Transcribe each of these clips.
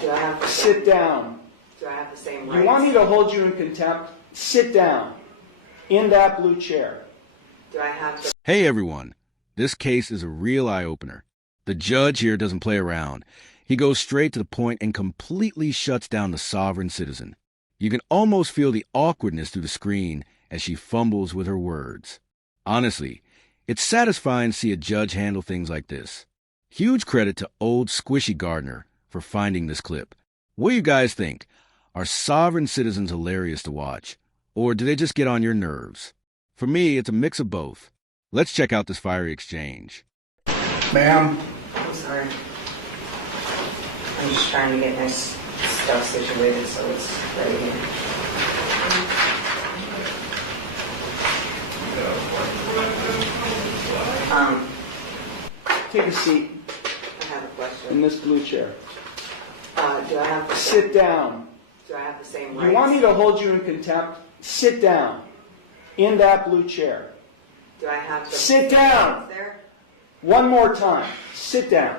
Do I have Sit down. Do I have the same rights? You want me to hold you in contempt? Sit down. In that blue chair. Do I have to? Hey everyone, this case is a real eye-opener. The judge here doesn't play around. He goes straight to the point and completely shuts down the sovereign citizen. You can almost feel the awkwardness through the screen as she fumbles with her words. Honestly, it's satisfying to see a judge handle things like this. Huge credit to old Squishy Gardner for finding this clip. What do you guys think? Are sovereign citizens hilarious to watch? Or do they just get on your nerves? For me, it's a mix of both. Let's check out this fiery exchange. Ma'am. I'm sorry. I'm just trying to get my stuff situated so it's ready here. Take a seat I have a in question. this blue chair. Do I have to? Sit down. Do I have the same rights? You want me to hold you in contempt? Sit down. In that blue chair. Do I have to? Sit down. There. One more time. Sit down.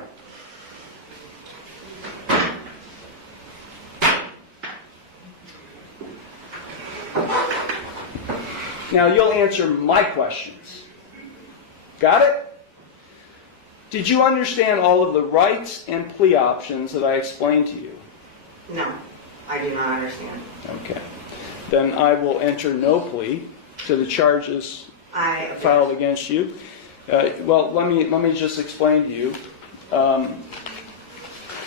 Now you'll answer my questions. Got it? Did you understand all of the rights and plea options that I explained to you? No, I do not understand. Okay. Then I will enter no plea to the charges I filed against you. Well, let me just explain to you.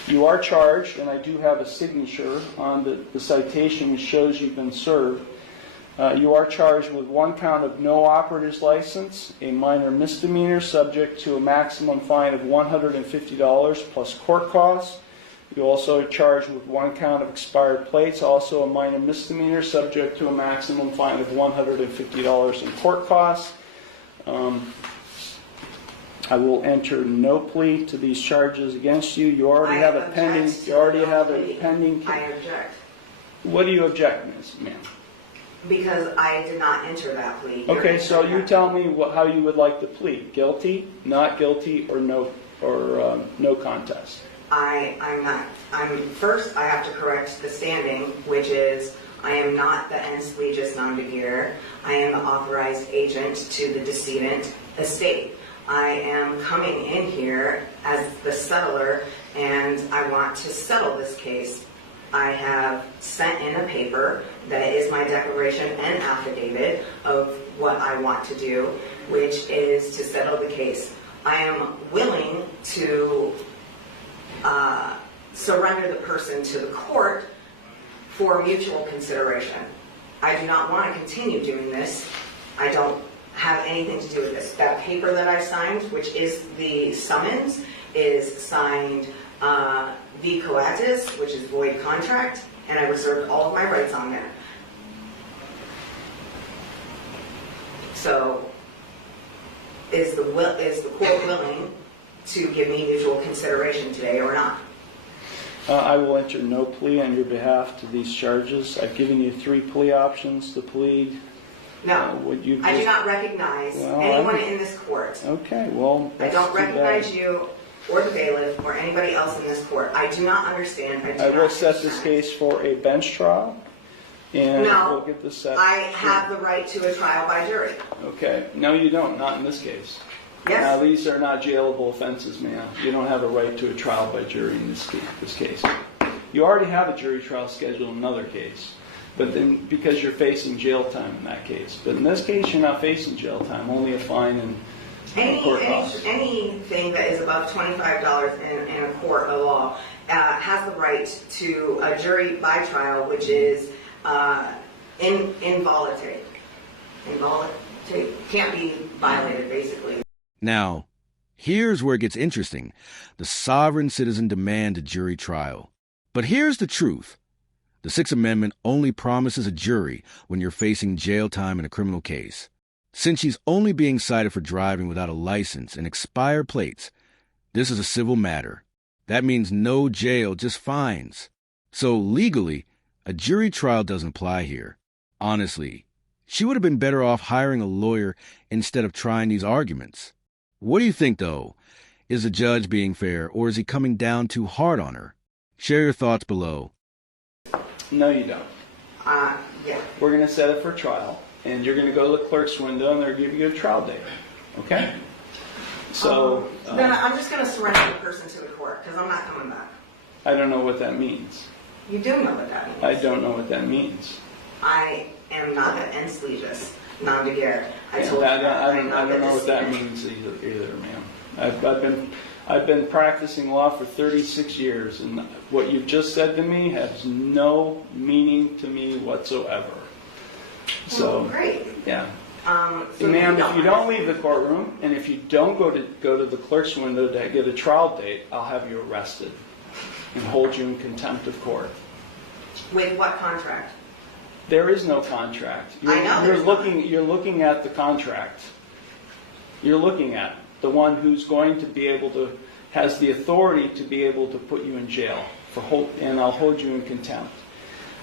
You are charged, and I do have a signature on the citation which shows you've been served. You are charged with one count of no operator's license, a minor misdemeanor subject to a maximum fine of $150 plus court costs. You also are charged with one count of expired plates, also a minor misdemeanor subject to a maximum fine of $150 in court costs. I will enter no plea to these charges against you. You already have a pending. You already have a pending. I object. What do you object, Ms. Ma'am? Because I did not enter that plea. Okay, so you tell me how you would like to plead: guilty, not guilty, or no contest. I'm not. First, I have to correct the standing, which is I am not the ens legis non begetter. I am the authorized agent to the decedent estate. I am coming in here as the settler, and I want to settle this case. I have sent in a paper that is my declaration and affidavit of what I want to do, which is to settle the case. I am willing to surrender the person to the court for mutual consideration. I do not want to continue doing this. I don't have anything to do with this. That paper that I signed, which is the summons, is signed v coatis, which is void contract, and I reserved all of my rights on there. So, is the court willing to give me mutual consideration today or not? I will enter no plea on your behalf to these charges. I've given you 3 plea options to plead. No, I do not recognize anyone in this court. Okay, well, I don't recognize you or the bailiff or anybody else in this court. I do not understand. I will set this case for a bench trial, and we'll get this set. I have the right to a trial by jury. Okay, no you don't, not in this case. Yes. Now these are not jailable offenses, ma'am. You don't have a right to a trial by jury in this case. You already have a jury trial scheduled in another case, but then because you're facing jail time in that case. But in this case, you're not facing jail time, only a fine and court costs. Anything that is above $25 in a court of law has the right to a jury by trial, which is involuntary. Involuntary can't be violated, basically. Now, here's where it gets interesting. The sovereign citizen demands a jury trial. But here's the truth. The Sixth Amendment only promises a jury when you're facing jail time in a criminal case. Since she's only being cited for driving without a license and expired plates, this is a civil matter. That means no jail, just fines. So legally, a jury trial doesn't apply here. Honestly, she would have been better off hiring a lawyer instead of trying these arguments. What do you think, though? Is the judge being fair, or is he coming down too hard on her? Share your thoughts below. No, you don't. Yeah. We're going to set it for trial, and you're going to go to the clerk's window, and they're going to give you a trial date. Okay? So, Then I'm just going to surrender the person to the court because I'm not coming back. I don't know what that means. You do know what that means. I don't know what that means. I am not the ens legis non de guerre. I told you I that. don't know what that means either, ma'am. I've been practicing law for 36 years, and what you've just said to me has no meaning to me whatsoever. So, great. Yeah. So Ma'am, if you don't leave the courtroom, and if you don't go to the clerk's window to get a trial date, I'll have you arrested and hold you in contempt of court. With what contract? There is no contract. I know You're looking at the contract. You're looking at the one who's going to be able to, has the authority to be able to put you in jail and I'll hold you in contempt.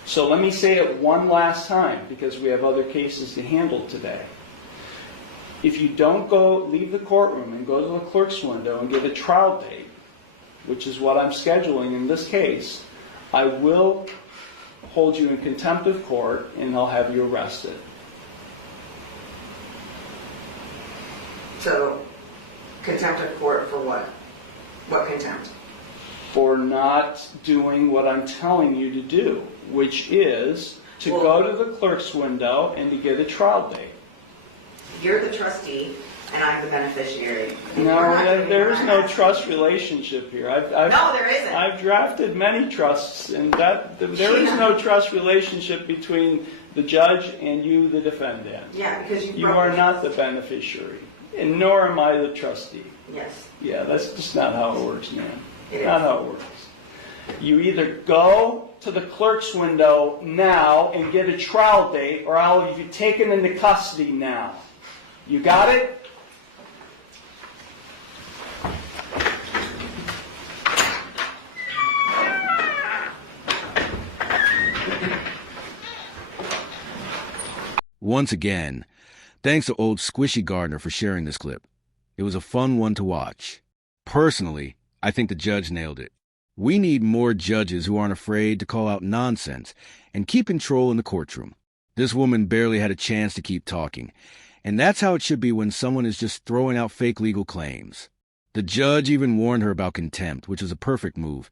So let me say it one last time because we have other cases to handle today. If you don't leave the courtroom and go to the clerk's window and get a trial date, which is what I'm scheduling in this case, I will hold you in contempt of court and I'll have you arrested. So, contempt of court for what? What contempt? For not doing what I'm telling you to do, which is to go to the clerk's window and to get a trial date. You're the trustee and I'm the beneficiary. No, there is no trust relationship here. No, there isn't. I've drafted many trusts, and there is no trust relationship between the judge and you, the defendant. Yeah, because you are not the beneficiary, and nor am I the trustee. Yes. Yeah, that's just not how it works, man. It Not is. how it works. You either go to the clerk's window now and get a trial date, or I'll have you taken into custody now. You got it? Once again, thanks to old Squishy Gardner for sharing this clip. It was a fun one to watch. Personally, I think the judge nailed it. We need more judges who aren't afraid to call out nonsense and keep control in the courtroom. This woman barely had a chance to keep talking, and that's how it should be when someone is just throwing out fake legal claims. The judge even warned her about contempt, which is a perfect move.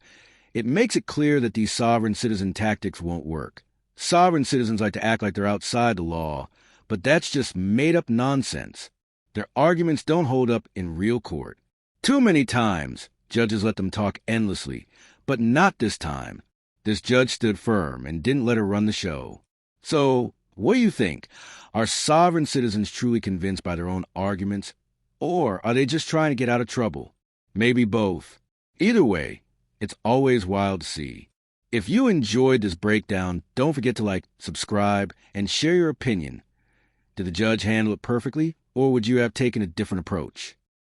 It makes it clear that these sovereign citizen tactics won't work. Sovereign citizens like to act like they're outside the law, but that's just made-up nonsense. Their arguments don't hold up in real court. Too many times, judges let them talk endlessly, but not this time. This judge stood firm and didn't let her run the show. So, what do you think? Are sovereign citizens truly convinced by their own arguments, or are they just trying to get out of trouble? Maybe both. Either way, it's always wild to see. If you enjoyed this breakdown, don't forget to like, subscribe, and share your opinion. Did the judge handle it perfectly, or would you have taken a different approach?